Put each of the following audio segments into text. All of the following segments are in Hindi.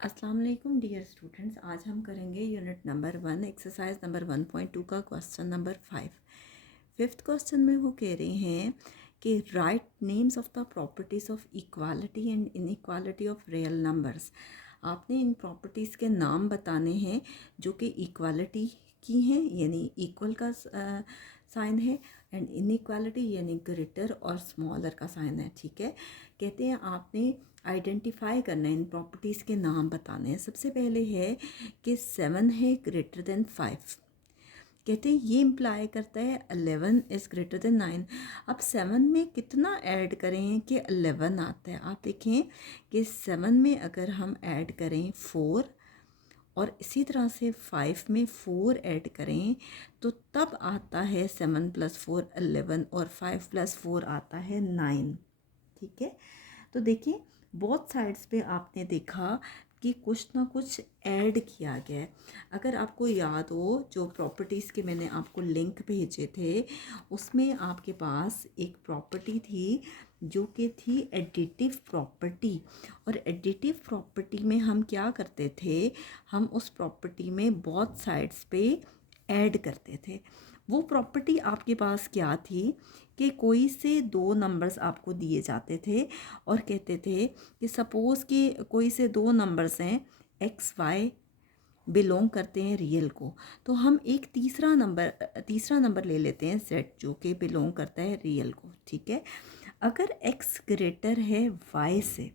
अस्सलाम वालेकुम डियर स्टूडेंट्स। आज हम करेंगे यूनिट नंबर 1 एक्सरसाइज नंबर 1.2 का क्वेश्चन नंबर 5। फिफ्थ क्वेश्चन में वो कह रहे हैं कि right names of the properties of equality and inequality of real numbers. आपने इन प्रॉपर्टीज़ के नाम बताने हैं जो कि इक्वालिटी की हैं, यानी इक्वल का साइन है, एंड इनइक्वालिटी यानी ग्रेटर और स्मॉलर का साइन है। ठीक है, कहते हैं आपने आइडेंटिफाई करना है, इन प्रॉपर्टीज़ के नाम बताने हैं। सबसे पहले है कि 7 है ग्रेटर देन 5। कहते हैं ये इम्प्लाई करता है 11 इज़ ग्रेटर देन 9। अब 7 में कितना ऐड करें कि 11 आता है। आप देखें कि 7 में अगर हम ऐड करें 4 और इसी तरह से 5 में 4 ऐड करें तो तब आता है 7 + 4 11 और 5 + 4 आता है 9। ठीक है, तो देखिए बोथ साइड्स पे आपने देखा कि कुछ ना कुछ ऐड किया गया है। अगर आपको याद हो, जो प्रॉपर्टीज़ के मैंने आपको लिंक भेजे थे उसमें आपके पास एक प्रॉपर्टी थी जो कि थी एडिटिव प्रॉपर्टी। और एडिटिव प्रॉपर्टी में हम क्या करते थे, हम उस प्रॉपर्टी में बोथ साइड्स पे ऐड करते थे। वो प्रॉपर्टी आपके पास क्या थी कि कोई से दो नंबर्स आपको दिए जाते थे और कहते थे कि सपोज़ कि कोई से दो नंबर्स हैं XY बिलोंग करते हैं रियल को, तो हम एक तीसरा नंबर ले लेते हैं Z जो कि बिलोंग करता है रियल को। ठीक है, अगर X ग्रेटर है Y से,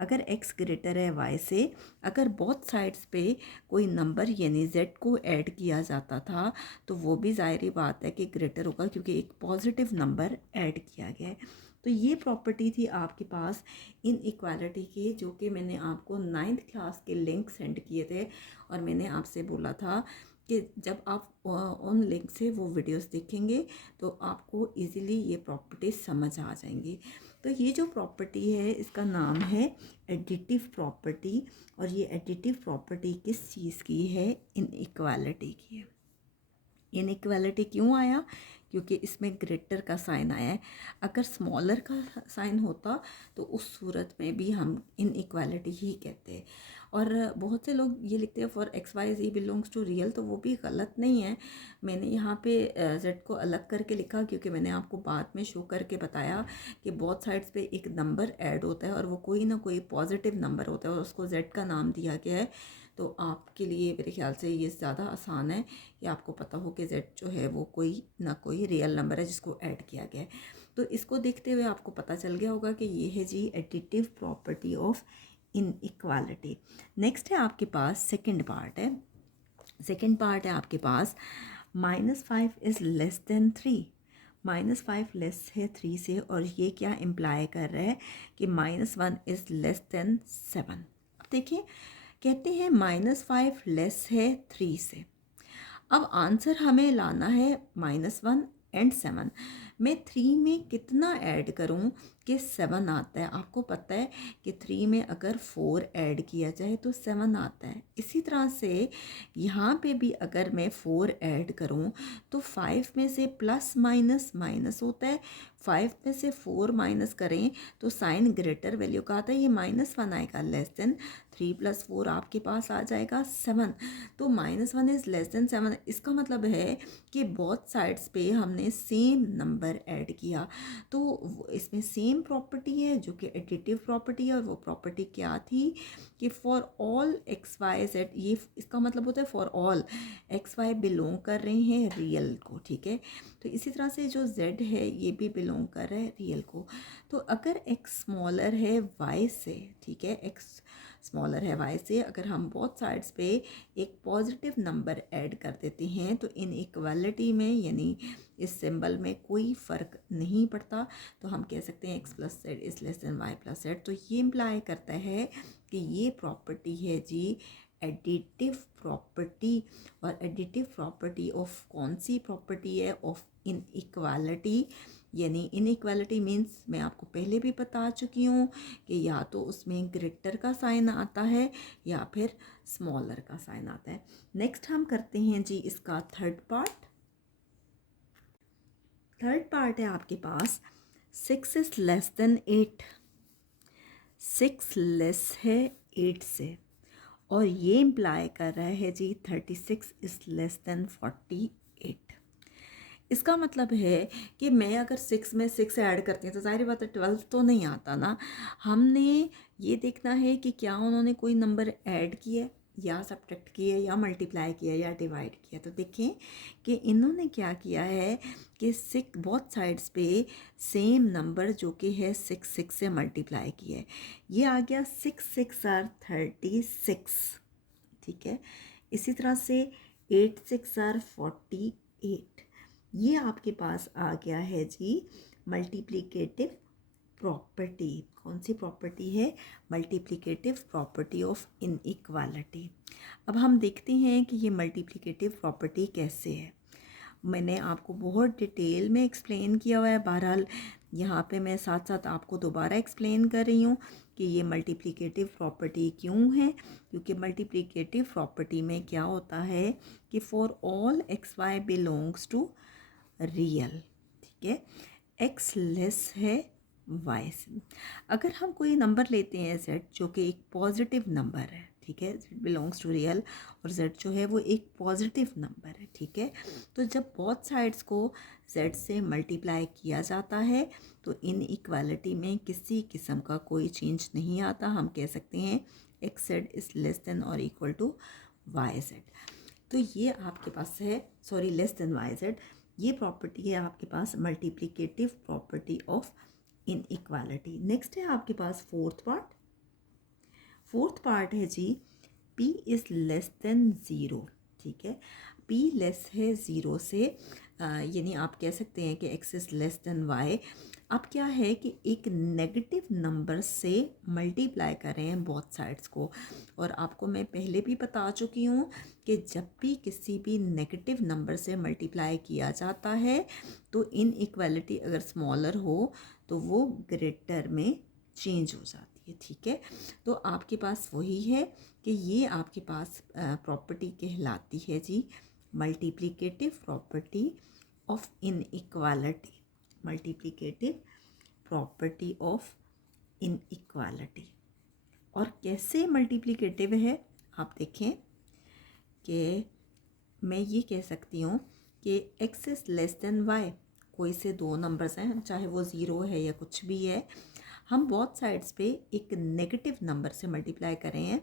अगर x ग्रेटर है y से, अगर बोथ साइड्स पे कोई नंबर यानी z को ऐड किया जाता था तो वो भी ज़ाहिर बात है कि ग्रेटर होगा, क्योंकि एक पॉजिटिव नंबर ऐड किया गया है। तो ये प्रॉपर्टी थी आपके पास इन इक्वालिटी की, जो कि मैंने आपको 9th क्लास के लिंक सेंड किए थे और मैंने आपसे बोला था कि जब आप उन लिंक से वो वीडियोस देखेंगे तो आपको इजीली ये प्रॉपर्टी समझ आ जाएंगी। तो ये जो प्रॉपर्टी है इसका नाम है एडिटिव प्रॉपर्टी, और ये एडिटिव प्रॉपर्टी किस चीज़ की है, इनइक्वालिटी की है। इनइक्वालिटी क्यों आया, क्योंकि इसमें ग्रेटर का साइन आया है। अगर स्मॉलर का साइन होता तो उस सूरत में भी हम इनइक्वालिटी ही कहते हैं। और बहुत से लोग ये लिखते हैं for XYZ belongs to real, तो वो भी गलत नहीं है। मैंने यहाँ पे Z को अलग करके लिखा क्योंकि मैंने आपको बाद में शो करके बताया कि बोथ साइड्स पे एक नंबर ऐड होता है और वो कोई ना कोई पॉजिटिव नंबर होता है और उसको Z का नाम दिया गया है। तो आपके लिए मेरे ख्याल से ये ज़्यादा आसान है कि आपको पता हो कि Z जो है वो कोई ना कोई रियल नंबर है जिसको ऐड किया गया है। तो इसको देखते हुए आपको पता चल गया होगा कि ये है जी additive property of inequality. Next है आपके पास सेकंड पार्ट है। सेकंड पार्ट है आपके पास -5 इज़ लेस देन 3। -5 लेस है 3 से, और ये क्या इम्प्लाई कर रहा है कि -1 इज़ लेस देन 7। अब देखिए, कहते हैं -5 लेस है 3 से। अब आंसर हमें लाना है -1 एंड 7। मैं 3 में कितना ऐड करूं कि 7 आता है। आपको पता है कि 3 में अगर 4 ऐड किया जाए तो 7 आता है। इसी तरह से यहाँ पे भी अगर मैं 4 ऐड करूं तो 5 में से प्लस माइनस माइनस होता है। 5 में से 4 माइनस करें तो साइन ग्रेटर वैल्यू का आता है, ये -1 आएगा, लेस देन 3 + 4 आपके पास आ जाएगा 7। तो -1 इज़ लेस देन 7, इसका मतलब है कि बोथ साइड्स पे हमने सेम नंबर ऐड किया। तो इसमें सेम प्रॉपर्टी है जो कि एडिटिव प्रॉपर्टी है, और वो प्रॉपर्टी क्या थी कि फॉर ऑल XYZ, ये इसका मतलब होता है फॉर ऑल XY बिलोंग कर रहे हैं रियल को। ठीक है, तो इसी तरह से जो Z है ये भी बिलोंग कर रहा है रियल को। तो अगर X स्मॉलर है Y से, ठीक है, X स्मॉलर है Y से, अगर हम बोथ साइड्स पे एक पॉजिटिव नंबर ऐड कर देते हैं तो इन इक्वालिटी में यानी इस सिंबल में कोई फ़र्क नहीं पड़ता। तो हम कह सकते हैं X + Z is less then Y + Z। तो ये इम्प्लाई करता है कि ये प्रॉपर्टी है जी एडिटिव प्रॉपर्टी। और एडिटिव प्रॉपर्टी ऑफ कौन सी प्रॉपर्टी है, ऑफ इनइक्वालिटी। यानी इनइक्वालिटी मीन्स मैं आपको पहले भी बता चुकी हूँ कि या तो उसमें ग्रेटर का साइन आता है या फिर स्मॉलर का साइन आता है। नेक्स्ट हम करते हैं जी इसका थर्ड पार्ट। थर्ड पार्ट है आपके पास 6 इज़ लेस देन 8। 6 लेस है 8 से। और ये इम्प्लाई कर रहा है जी 36 इज़ लेस देन 48। इसका मतलब है कि मैं अगर 6 में 6 ऐड करती हूँ तो ज़ाहिर बात है 12 तो नहीं आता ना। हमने ये देखना है कि क्या उन्होंने कोई नंबर ऐड किया या सब्ट्रैक्ट किया या मल्टीप्लाई किया या डिवाइड किया। तो देखें कि इन्होंने क्या किया है कि सिक्स बोथ साइड्स पे सेम नंबर जो कि है 6 से मल्टीप्लाई किया है। ये आ गया 6 आर 36, ठीक है। इसी तरह से 8 आर 48। ये आपके पास आ गया है जी मल्टीप्लिकेटिव प्रॉपर्टी। कौन सी प्रॉपर्टी है? Multiplicative property of inequality. अब हम देखते हैं कि ये मल्टीप्लिकेटिव प्रॉपर्टी कैसे है। मैंने आपको बहुत डिटेल में एक्सप्लेन किया हुआ है, बहरहाल यहाँ पे मैं साथ साथ आपको दोबारा एक्सप्लेन कर रही हूँ कि ये मल्टीप्लिकेटिव प्रॉपर्टी क्यों है। क्योंकि मल्टीप्लिकेटिव प्रॉपर्टी में क्या होता है कि for all x y belongs to real, ठीक है, एक्स लेस है वाई से। अगर हम कोई नंबर लेते हैं z जो कि एक पॉजिटिव नंबर है, ठीक है, z बिलोंग्स टू रियल और z जो है वो एक पॉजिटिव नंबर है, ठीक है, तो जब बोथ साइड्स को z से मल्टीप्लाई किया जाता है तो इन इक्वालिटी में किसी किस्म का कोई चेंज नहीं आता। हम कह सकते हैं x z is less than or equal to y z. तो ये आपके पास है, sorry, less than y z. ये प्रॉपर्टी है आपके पास multiplicative property of inequality. Next है आपके पास फोर्थ पार्ट। फोर्थ पार्ट है जी p is less than zero, ठीक है। p लेस है ज़ीरो से, यानी आप कह सकते हैं कि x is less then y। अब क्या है कि एक नेगेटिव नंबर से मल्टीप्लाई कर रहे हैं बोथ साइड्स को। और आपको मैं पहले भी बता चुकी हूँ कि जब भी किसी भी नेगेटिव नंबर से मल्टीप्लाई किया जाता है तो इनइक्वालिटी अगर स्मॉलर हो तो वो ग्रेटर में चेंज हो जाती है, ठीक है। तो आपके पास वही है कि ये आपके पास प्रॉपर्टी कहलाती है जी multiplicative property of inequality. Multiplicative property of inequality. और कैसे मल्टीप्लिकेटिव है आप देखें कि मैं ये कह सकती हूँ कि x is less then y, कोई से दो नंबर्स हैं, चाहे वो ज़ीरो है या कुछ भी है, हम बोथ साइड्स पे एक नेगेटिव नंबर से मल्टीप्लाई कर रहे हैं,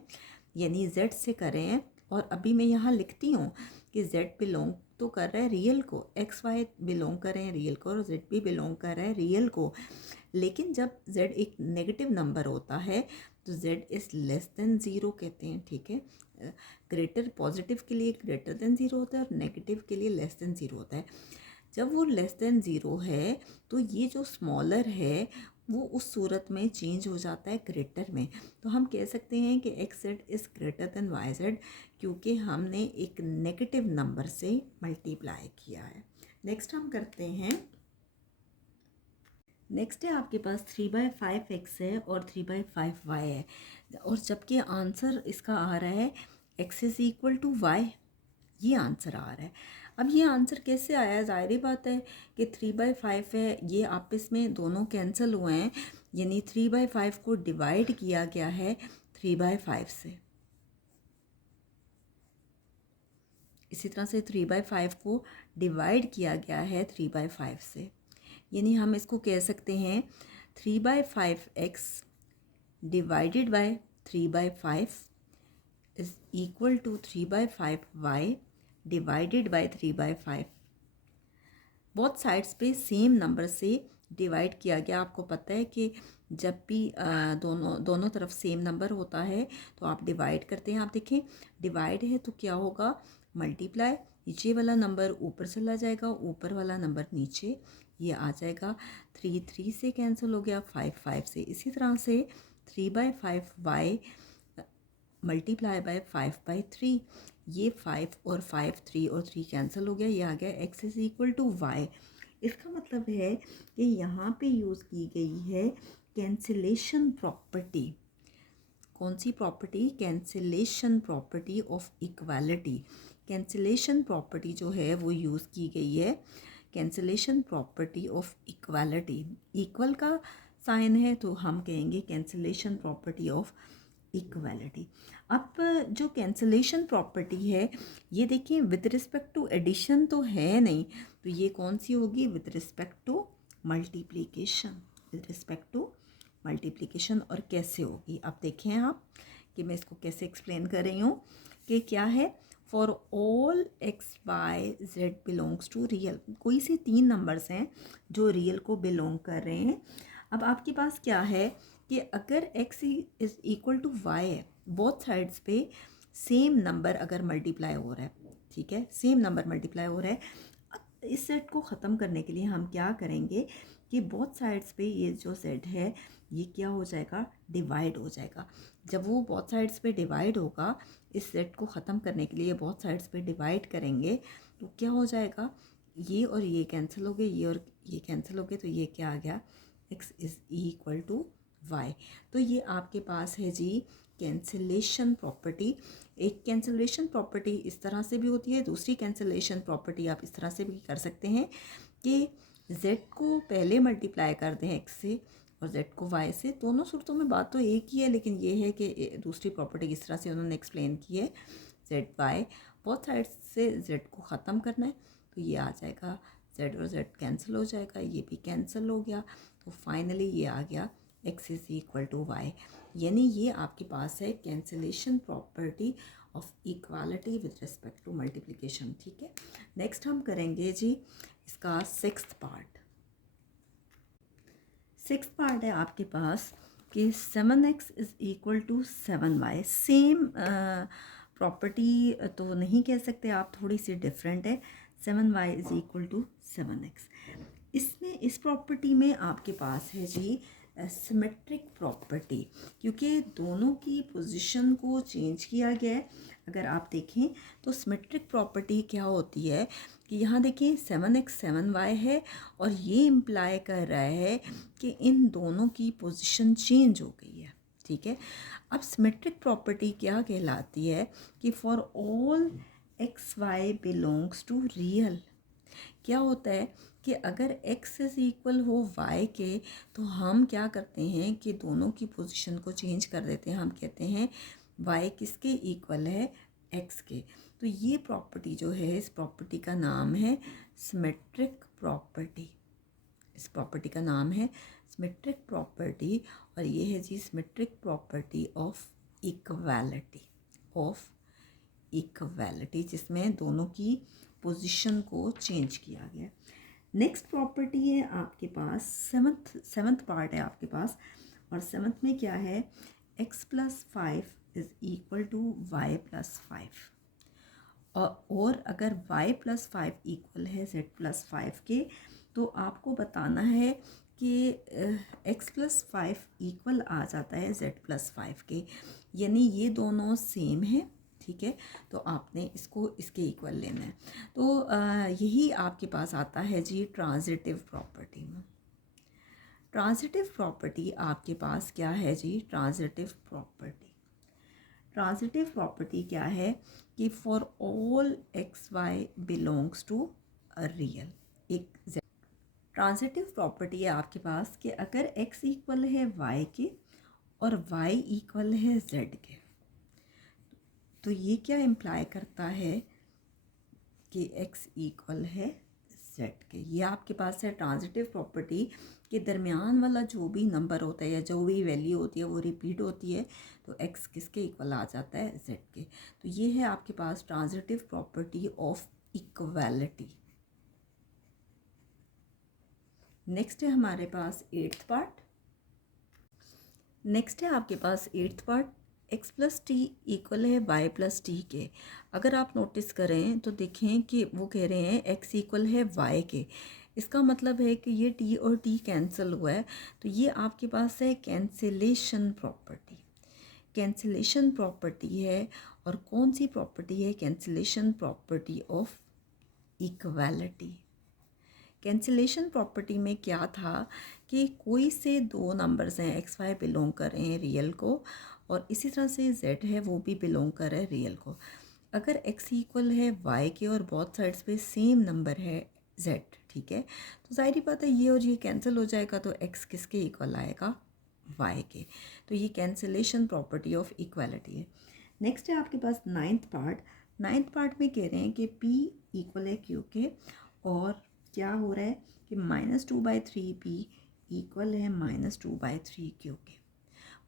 यानी z से कर रहे हैं। और अभी मैं यहाँ लिखती हूँ कि z बिलोंग तो कर रहा है रियल को, एक्स वाई बिलोंग कर रहे हैं रियल को और z भी बिलोंग कर रहा है रियल को। लेकिन जब z एक नेगेटिव नंबर होता है तो z is less than zero कहते हैं, ठीक है। ग्रेटर पॉजिटिव के लिए ग्रेटर देन ज़ीरो होता है और नेगेटिव के लिए लेस देन ज़ीरो होता है। जब वो लेस देन ज़ीरो है तो ये जो स्मॉलर है वो उस सूरत में चेंज हो जाता है ग्रेटर में। तो हम कह सकते हैं कि x z is greater than y z क्योंकि हमने एक नेगेटिव नंबर से मल्टीप्लाई किया है। नेक्स्ट हम करते हैं, नेक्स्ट है आपके पास 3/5x है और 3/5y है और जबकि आंसर इसका आ रहा है x is equal to y, ये आंसर आ रहा है। अब ये आंसर कैसे आया है? ज़ाहिर बात है कि 3/5 है, ये आपस में दोनों कैंसिल हुए हैं, यानी 3/5 को डिवाइड किया गया है 3/5 से। इसी तरह से 3/5 को डिवाइड किया गया है 3/5 से, यानी हम इसको कह सकते हैं 3/5x divided by 3/5 is equal to 3/5y divided by 3/5। Both sides पे सेम नंबर से डिवाइड किया गया। आपको पता है कि जब भी दोनों तरफ सेम नंबर होता है तो आप डिवाइड करते हैं। आप देखें डिवाइड है तो क्या होगा, मल्टीप्लाई, नीचे वाला नंबर ऊपर चला जाएगा, ऊपर वाला नंबर नीचे, ये आ जाएगा। 3 से कैंसिल हो गया, 5 से। इसी तरह से 3/5y मल्टीप्लाई बाय 5/3, ये 5 और 5 3 और 3 कैंसिल हो गया, ये आ गया x is equal to y. इसका मतलब है कि यहाँ पे यूज़ की गई है कैंसिलेशन प्रॉपर्टी। कौन सी property? Cancellation property of equality. Cancellation property जो है वो यूज़ की गई है, cancellation property of equality. Equal का साइन है तो हम कहेंगे कैंसिलेशन प्रॉपर्टी ऑफ इक्वालिटी। अब जो कैंसलेशन प्रॉपर्टी है ये देखिए विद रिस्पेक्ट टू एडिशन तो है नहीं, तो ये कौन सी होगी, with respect to multiplication, with respect to multiplication. और कैसे होगी अब देखें आप कि मैं इसको कैसे एक्सप्लेन कर रही हूँ कि क्या है, for all x y z belongs to real, कोई से 3 नंबर्स हैं जो रियल को बिलोंग कर रहे हैं। अब आपके पास क्या है कि अगर x is equal to y है, बोथ साइड्स पे सेम नंबर अगर मल्टीप्लाई हो रहा है, ठीक है, सेम नंबर मल्टीप्लाई हो रहा है, इस सेट को ख़त्म करने के लिए हम क्या करेंगे कि बोथ साइड्स पे ये जो सेट है ये क्या हो जाएगा, डिवाइड हो जाएगा। जब वो बोथ साइड्स पे डिवाइड होगा, इस सेट को ख़त्म करने के लिए बोथ साइड्स पे डिवाइड करेंगे तो क्या हो जाएगा, ये और ये कैंसिल हो गए, ये और ये कैंसिल हो गए, तो ये क्या आ गया, x is equal to y. तो ये आपके पास है जी कैंसिलेशन प्रॉपर्टी। एक कैंसिलेशन प्रॉपर्टी इस तरह से भी होती है, दूसरी कैंसिलेशन प्रॉपर्टी आप इस तरह से भी कर सकते हैं कि z को पहले मल्टीप्लाई कर दें x से और z को y से। दोनों सूरतों में बात तो एक ही है, लेकिन ये है कि दूसरी प्रॉपर्टी इस तरह से उन्होंने एक्सप्लेन की है, z y बहुत साइड से z को ख़त्म करना है, तो ये आ जाएगा z और z कैंसिल हो जाएगा, ये भी कैंसिल हो गया, तो फाइनली ये आ गया x is equal to y. यानी ये आपके पास है cancellation property of equality with respect to multiplication. ठीक है, नेक्स्ट हम करेंगे जी इसका सिक्स्थ पार्ट। सिक्स्थ पार्ट है आपके पास कि 7x is equal to 7y। Same property तो नहीं कह सकते आप, थोड़ी सी डिफरेंट है। 7y is equal to 7x। इसमें इस प्रॉपर्टी में आपके पास है जी सिमेट्रिक प्रॉपर्टी, क्योंकि दोनों की पोजीशन को चेंज किया गया है। अगर आप देखें तो सिमेट्रिक प्रॉपर्टी क्या होती है कि यहाँ देखिए 7x 7y है और ये इम्प्लाई कर रहा है कि इन दोनों की पोजीशन चेंज हो गई है। ठीक है, अब सिमेट्रिक प्रॉपर्टी क्या कहलाती है कि for all x y belongs to real, क्या होता है कि अगर x इज़ इक्वल हो y के तो हम क्या करते हैं कि दोनों की पोजीशन को चेंज कर देते हैं। हम कहते हैं y किसके इक्वल है, x के। तो ये प्रॉपर्टी जो है, इस प्रॉपर्टी का नाम है सिमेट्रिक प्रॉपर्टी। इस प्रॉपर्टी का नाम है सिमेट्रिक प्रॉपर्टी, और ये है जी symmetric property of equality, of equality, जिसमें दोनों की पोजीशन को चेंज किया गया। नेक्स्ट प्रॉपर्टी है आपके पास सेवन्थ पार्ट है आपके पास, और सेवन्थ में क्या है, x plus 5 is equal to y plus 5। और अगर y प्लस 5 इक्वल है z प्लस 5 के, तो आपको बताना है कि x प्लस 5 इक्वल आ जाता है z प्लस 5 के, यानी ये दोनों सेम है। ठीक है, तो आपने इसको इसके इक्वल लेना है। तो यही आपके पास आता है जी ट्रांजिटिव प्रॉपर्टी में। ट्रांजिटिव प्रॉपर्टी आपके पास क्या है जी, ट्रांजिटिव प्रॉपर्टी। ट्रांजिटिव प्रॉपर्टी क्या है कि for all x y belongs to a real, एक ट्रांजिटिव प्रॉपर्टी है आपके पास कि अगर x इक्वल है y के और y इक्वल है z के, तो ये क्या इम्प्लाई करता है कि x इक्वल है z के। ये आपके पास है ट्रांजिटिव प्रॉपर्टी के दरमियान वाला जो भी नंबर होता है या जो भी वैल्यू होती है वो रिपीट होती है, तो x किसके इक्वल आ जाता है, z के। तो ये है आपके पास transitive property of equality. Next है हमारे पास एट्थ पार्ट। नेक्स्ट है आपके पास eighth part, x plus t equal है y प्लस टी के। अगर आप नोटिस करें तो देखें कि वो कह रहे हैं x इक्वल है y के, इसका मतलब है कि ये t और t कैंसिल हुआ है, तो ये आपके पास है कैंसिलेशन प्रॉपर्टी। कैंसिलेशन प्रॉपर्टी है, और कौन सी प्रॉपर्टी है, cancellation property of equality. Cancellation property में क्या था कि कोई से 2 नंबर्स हैं, एक्स वाई बिलोंग कर रहे हैं रियल को, और इसी तरह से z है वो भी बिलोंग कर रहा है रियल को। अगर x इक्वल है y के और बोथ साइड्स पे सेम नंबर है z, ठीक है, तो ज़ाहिर बात है ये और ये कैंसिल हो जाएगा, तो x किसके इक्वल आएगा, y के। तो ये कैंसिलेशन प्रॉपर्टी ऑफ इक्वालिटी है। नेक्स्ट है आपके पास नाइन्थ पार्ट। नाइन्थ पार्ट में कह रहे हैं कि p इक्वल है q के, और क्या हो रहा है कि -2/3p इक्वल है -2/3q के।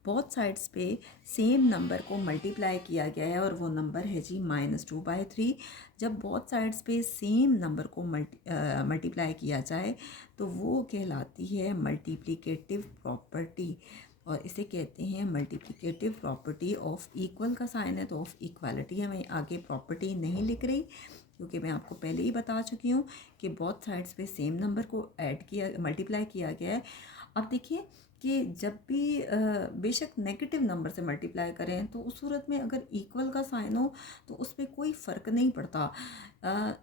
बोथ साइड्स पे सेम नंबर को मल्टीप्लाई किया गया है और वो नंबर है जी -2/3। जब बोथ साइड्स पे सेम नंबर को मल्टीप्लाई किया जाए तो वो कहलाती है मल्टीप्लिकेटिव प्रॉपर्टी, और इसे कहते हैं मल्टीप्लिकेटिव प्रॉपर्टी ऑफ इक्वल का साइन है तो ऑफ इक्वालिटी है। मैं आगे प्रॉपर्टी नहीं लिख रही क्योंकि मैं आपको पहले ही बता चुकी हूँ कि बोथ साइड्स पे सेम नंबर को ऐड किया मल्टीप्लाई किया गया है। अब देखिए कि जब भी बेशक नेगेटिव नंबर से मल्टीप्लाई करें तो उस सूरत में अगर इक्वल का साइन हो तो उस पर कोई फ़र्क नहीं पड़ता।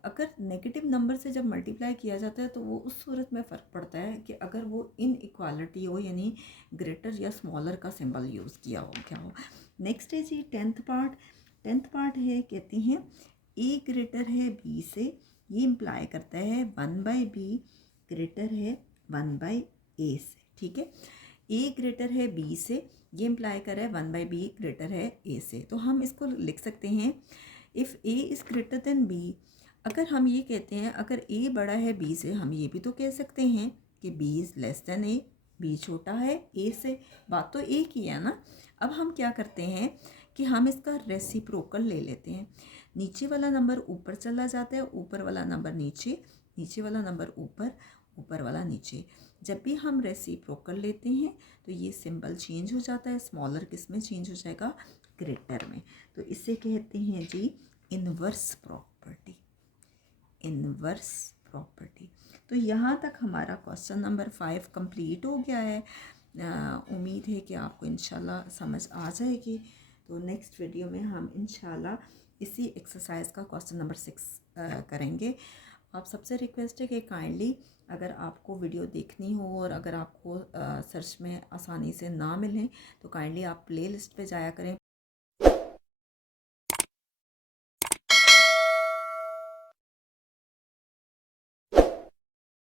अगर नेगेटिव नंबर से जब मल्टीप्लाई किया जाता है तो वो उस सूरत में फ़र्क पड़ता है कि अगर वो इन इक्वालिटी हो, यानी ग्रेटर या स्मॉलर का सिंबल यूज़ किया हो क्या हो। नेक्स्ट है जी टेंथ पार्ट। टेंथ पार्ट है, कहते हैं ए ग्रेटर है बी से, ये इम्प्लाई करता है 1/b ग्रेटर है 1/a से। ठीक है, ए ग्रेटर है बी से, ये इम्प्लाई कर रहा है 1/b ग्रेटर है ए से। तो हम इसको लिख सकते हैं if a is greater than b. अगर हम ये कहते हैं अगर ए बड़ा है बी से, हम ये भी तो कह सकते हैं कि b is less than a, b छोटा है ए से। बात तो एक ही है ना। अब हम क्या करते हैं कि हम इसका रेसिप्रोकल ले लेते हैं। नीचे वाला नंबर ऊपर चला जाता है, ऊपर वाला नंबर नीचे, नीचे वाला नंबर ऊपर, ऊपर वाला नीचे। जब भी हम रेसिप्रोकल लेते हैं तो ये सिंबल चेंज हो जाता है। स्मॉलर किस में चेंज हो जाएगा? ग्रेटर में। तो इसे कहते हैं जी इन्वर्स प्रॉपर्टी। Inverse property. तो यहाँ तक हमारा क्वेश्चन नंबर 5 कंप्लीट हो गया है। उम्मीद है कि आपको इंशाल्लाह समझ आ जाएगी। तो नेक्स्ट वीडियो में हम इंशाल्लाह इसी एक्सरसाइज का क्वेश्चन नंबर 6 करेंगे। आप सबसे रिक्वेस्ट है कि काइंडली अगर आपको वीडियो देखनी हो और अगर आपको सर्च में आसानी से ना मिलें तो काइंडली आप प्ले लिस्ट पर जाया करें।